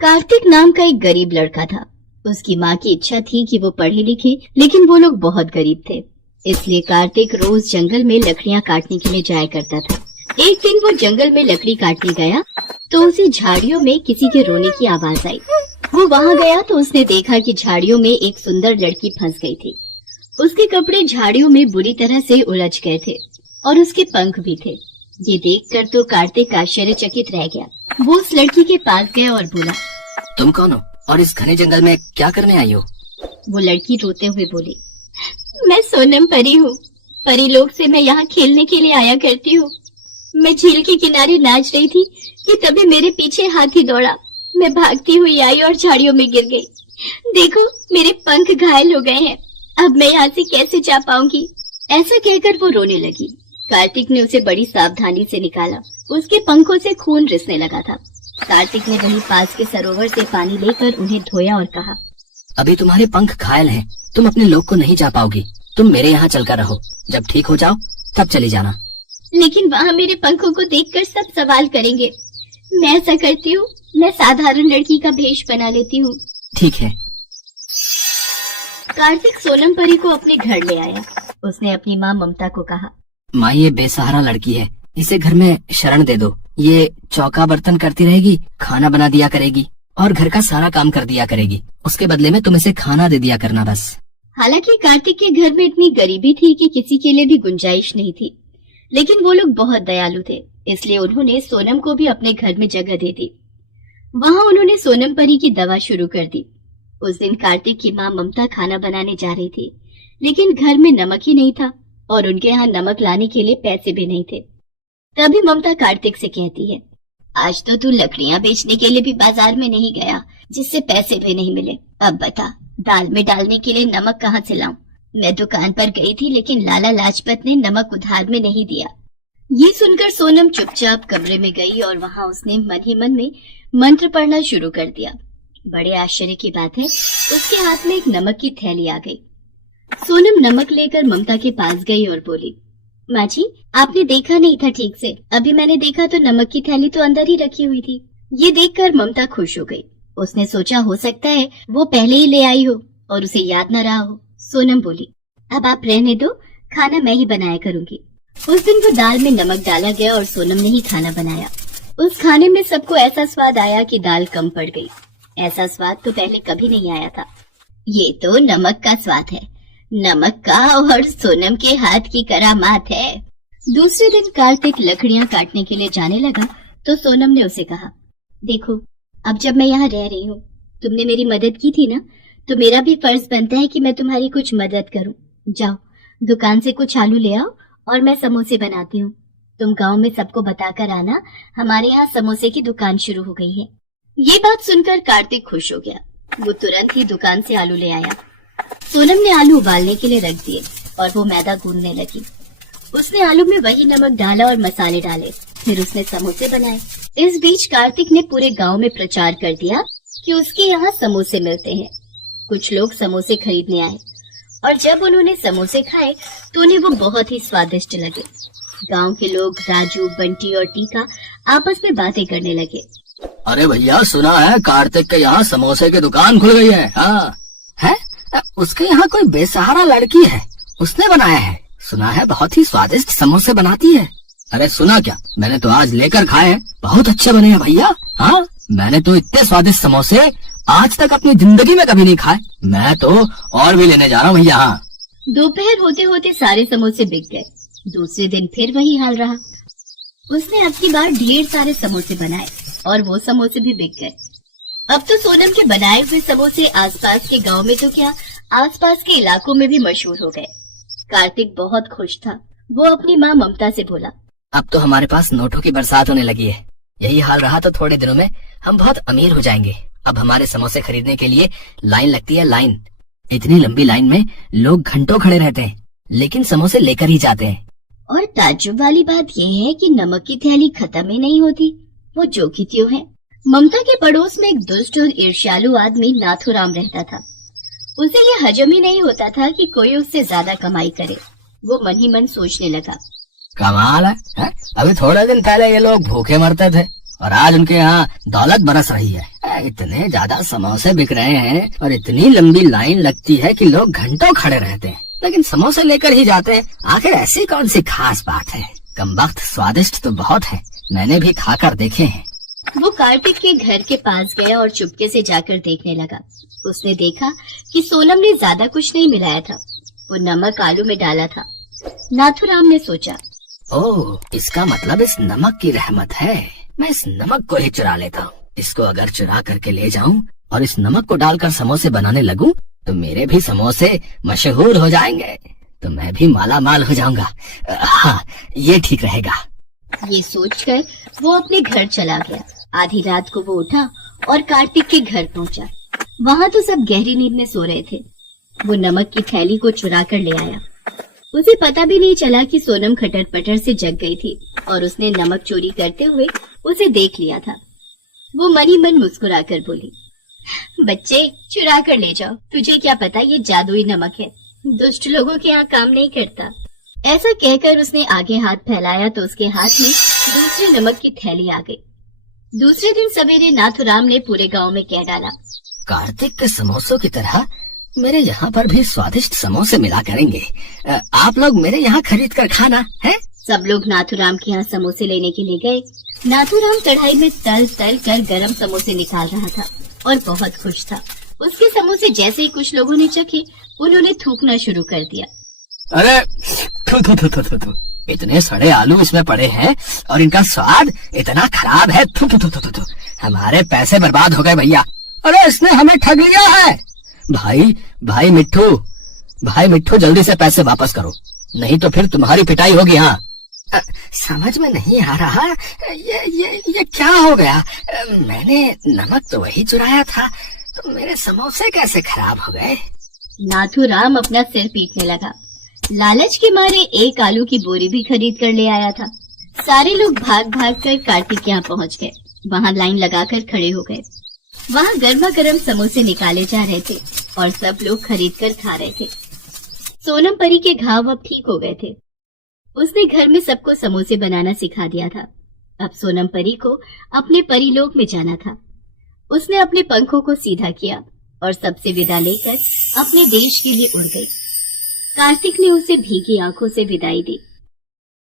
कार्तिक नाम का एक गरीब लड़का था। उसकी माँ की इच्छा थी कि वो पढ़े लिखे, लेकिन वो लोग बहुत गरीब थे। इसलिए कार्तिक रोज जंगल में लकड़ियाँ काटने के लिए जाया करता था। एक दिन वो जंगल में लकड़ी काटने गया तो उसे झाड़ियों में किसी के रोने की आवाज आई। वो वहाँ गया तो उसने देखा कि झाड़ियों में एक सुंदर लड़की फंस गई थी। उसके कपड़े झाड़ियों में बुरी तरह से उलझ गए थे और उसके पंख भी थे। ये देखकर तो कार्तिक आश्चर्यचकित रह गया। वो उस लड़की के पास गया और बोला, तुम कौन हो और इस घने जंगल में क्या करने आई हो? वो लड़की रोते हुए बोली, मैं सोनम परी हूँ। परी लोग से मैं यहाँ खेलने के लिए आया करती हूँ। मैं झील के किनारे नाच रही थी कि तभी मेरे पीछे हाथी दौड़ा। मैं भागती हुई आई और झाड़ियों में गिर गई। देखो, मेरे पंख घायल हो गए हैं। अब मैं यहाँ से कैसे जा पाऊंगी? ऐसा कहकर वो रोने लगी। कार्तिक ने उसे बड़ी सावधानी से निकाला। उसके पंखों से खून रिसने लगा था। कार्तिक ने वहीं पास के सरोवर से पानी लेकर उन्हें धोया और कहा, अभी तुम्हारे पंख घायल हैं, तुम अपने लोग को नहीं जा पाओगी। तुम मेरे यहाँ चलकर रहो, जब ठीक हो जाओ तब चली जाना। लेकिन वहाँ मेरे पंखों को देखकर सब सवाल करेंगे। मैं ऐसा करती हूँ, मैं साधारण लड़की का भेष बना लेती हूँ। ठीक है। कार्तिक सोनम परी को अपने घर ले आया। उसने अपनी माँ ममता को कहा, माँ, ये बेसहारा लड़की है, इसे घर में शरण दे दो। ये चौका बर्तन करती रहेगी, खाना बना दिया करेगी और घर का सारा काम कर दिया करेगी। उसके बदले में तुम इसे खाना दे दिया करना बस। हालांकि कार्तिक के घर में इतनी गरीबी थी कि किसी के लिए भी गुंजाइश नहीं थी, लेकिन वो लोग बहुत दयालु थे, इसलिए उन्होंने सोनम को भी अपने घर में जगह दे दी। वहाँ उन्होंने सोनम परी की दवा शुरू कर दी। उस दिन कार्तिक की माँ ममता खाना बनाने जा रही थी, लेकिन घर में नमक ही नहीं था और उनके यहाँ नमक लाने के लिए पैसे भी नहीं थे। तभी ममता कार्तिक से कहती है, आज तो तू लकड़ियाँ बेचने के लिए भी बाजार में नहीं गया, जिससे पैसे भी नहीं मिले। अब बता, दाल में डालने के लिए नमक कहाँ से लाऊं? मैं दुकान पर गई थी, लेकिन लाला लाजपत ने नमक उधार में नहीं दिया। ये सुनकर सोनम चुपचाप कमरे में गई और वहाँ उसने मन ही मन में मंत्र पढ़ना शुरू कर दिया। बड़े आश्चर्य की बात है, उसके हाथ में एक नमक की थैली आ गई। सोनम नमक लेकर ममता के पास गई और बोली, माँ जी, आपने देखा नहीं था ठीक से। अभी मैंने देखा तो नमक की थैली तो अंदर ही रखी हुई थी। ये देखकर ममता खुश हो गई। उसने सोचा हो सकता है वो पहले ही ले आई हो और उसे याद न रहा हो। सोनम बोली, अब आप रहने दो, खाना मैं ही बनाया करूंगी। उस दिन वो दाल में नमक डाला गया और सोनम ने ही खाना बनाया। उस खाने में सबको ऐसा स्वाद आया कि दाल कम पड़ गई। ऐसा स्वाद तो पहले कभी नहीं आया था। ये तो नमक का स्वाद है, नमक का और सोनम के हाथ की करामात है। दूसरे दिन कार्तिक लकड़ियाँ काटने के लिए जाने लगा तो सोनम ने उसे कहा, देखो, अब जब मैं यहाँ रह रही हूँ, तुमने मेरी मदद की थी ना, तो मेरा भी फर्ज बनता है कि मैं तुम्हारी कुछ मदद करूँ। जाओ, दुकान से कुछ आलू ले आओ और मैं समोसे बनाती हूँ। तुम गांव में सबको बताकर आना, हमारे यहाँ समोसे की दुकान शुरू हो गई है। ये बात सुनकर कार्तिक खुश हो गया। वो तुरंत ही दुकान से आलू ले आया। सोनम ने आलू उबालने के लिए रख दिए और वो मैदा गूंदने लगी। उसने आलू में वही नमक डाला और मसाले डाले, फिर उसने समोसे बनाए। इस बीच कार्तिक ने पूरे गांव में प्रचार कर दिया कि उसके यहाँ समोसे मिलते हैं। कुछ लोग समोसे खरीदने आए और जब उन्होंने समोसे खाए तो उन्हें वो बहुत ही स्वादिष्ट लगे। गांव के लोग राजू, बंटी और टीका आपस में बातें करने लगे। अरे भैया, सुना है कार्तिक के यहाँ समोसे की दुकान खुल गई है। हाँ है, उसके यहाँ कोई बेसहारा लड़की है, उसने बनाया है। सुना है बहुत ही स्वादिष्ट समोसे बनाती है। अरे सुना क्या, मैंने तो आज लेकर खाए हैं, बहुत अच्छे बने हैं भैया। हाँ, मैंने तो इतने स्वादिष्ट समोसे आज तक अपनी जिंदगी में कभी नहीं खाए। मैं तो और भी लेने जा रहा हूँ भैया। हाँ। दोपहर होते होते सारे समोसे बिक गए। दूसरे दिन फिर वही हाल रहा। उसने अब की बार ढेर सारे समोसे बनाए और वो समोसे भी बिक गए। अब तो सोनम के बनाए हुए समोसे आसपास के गांव में तो क्या, आसपास के इलाकों में भी मशहूर हो गए। कार्तिक बहुत खुश था। वो अपनी माँ ममता से बोला, अब तो हमारे पास नोटों की बरसात होने लगी है। यही हाल रहा तो थोड़े दिनों में हम बहुत अमीर हो जाएंगे। अब हमारे समोसे खरीदने के लिए लाइन लगती है, लाइन। इतनी लंबी लाइन में लोग घंटों खड़े रहते हैं, लेकिन समोसे लेकर ही जाते हैं। और ताज्जुब वाली बात यह है कि नमक की थैली खत्म ही नहीं होती, वो जो की त्यों है। ममता के पड़ोस में एक दुष्ट और ईर्ष्यालु आदमी नाथुराम रहता था। उसे ये हजम ही नहीं होता था कि कोई उससे ज्यादा कमाई करे। वो मन ही मन सोचने लगा, कमाल है? अभी थोड़े दिन पहले ये लोग भूखे मरते थे और आज उनके यहाँ दौलत बरस रही है। इतने ज्यादा समोसे बिक रहे हैं और इतनी लंबी लाइन लगती है कि लोग घंटों खड़े रहते हैं, लेकिन समोसे लेकर ही जाते हैं। आखिर ऐसी कौन सी खास बात है? कमबख्त, स्वादिष्ट तो बहुत है, मैंने भी खाकर देखे हैं। वो कार्तिक के घर के पास गया और चुपके से जाकर देखने लगा। उसने देखा कि सोनम ने ज्यादा कुछ नहीं मिलाया था, वो नमक आलू में डाला था। नाथुराम ने सोचा, ओह, इसका मतलब इस नमक की रहमत है। मैं इस नमक को ही चुरा लेता हूँ। इसको अगर चुरा करके ले जाऊं और इस नमक को डालकर समोसे बनाने लगूं तो मेरे भी समोसे मशहूर हो जाएंगे, तो मैं भी माला माल हो जाऊंगा। हाँ, ये ठीक रहेगा। ये सोचकर वो अपने घर चला गया। आधी रात को वो उठा और कार्तिक के घर पहुंचा। वहाँ तो सब गहरी नींद में सो रहे थे। वो नमक की थैली को चुरा कर ले आया। उसे पता भी नहीं चला कि सोनम खटर पटर से जग गई थी और उसने नमक चोरी करते हुए उसे देख लिया था। वो मन ही मन मुस्कुरा कर बोली, बच्चे, चुरा कर ले जाओ, तुझे क्या पता ये जादुई नमक है, दुष्ट लोगों के यहाँ काम नहीं करता। ऐसा कहकर उसने आगे हाथ फैलाया तो उसके हाथ में दूसरे नमक की थैली आ गई। दूसरे दिन सवेरे नाथुराम ने पूरे गांव में कह डाला, कार्तिक के समोसों की तरह मेरे यहाँ पर भी स्वादिष्ट समोसे मिला करेंगे। आप लोग मेरे यहाँ खरीद कर खाना है। सब लोग नाथुराम के यहाँ समोसे लेने के लिए गए। नाथुराम कढ़ाई में तल तल कर गरम समोसे निकाल रहा था और बहुत खुश था। उसके समोसे जैसे ही कुछ लोगों ने चखे, उन्होंने थूकना शुरू कर दिया। अरे थू थू थू थू थू थू, इतने सड़े आलू इसमें पड़े हैं और इनका स्वाद इतना खराब है। थू थू थू थू थू, हमारे पैसे बर्बाद हो गए भैया। अरे इसने हमें ठग लिया है। भाई मिट्ठू, जल्दी से पैसे वापस करो, नहीं तो फिर तुम्हारी पिटाई होगी। हाँ, समझ में नहीं आ रहा ये क्या हो गया? मैंने नमक तो वही चुराया था, तो मेरे समोसे कैसे खराब हो गए? नाथुराम अपना सिर पीटने लगा। लालच के मारे एक आलू की बोरी भी खरीद कर ले आया था। सारे लोग भाग भाग कर कार्तिक के यहाँ पहुँच गए। वहाँ लाइन लगाकर खड़े हो गए। वहाँ गर्मा गर्म समोसे निकाले जा रहे थे और सब लोग खरीद कर खा रहे थे। सोनम परी के घाव अब ठीक हो गए थे। उसने घर में सबको समोसे बनाना सिखा दिया था। अब सोनम परी को अपने परीलोक में जाना था। उसने अपने पंखों को सीधा किया और सबसे विदा लेकर अपने देश के लिए उड़ गई। कार्तिक ने उसे भीगी आंखों से विदाई दी।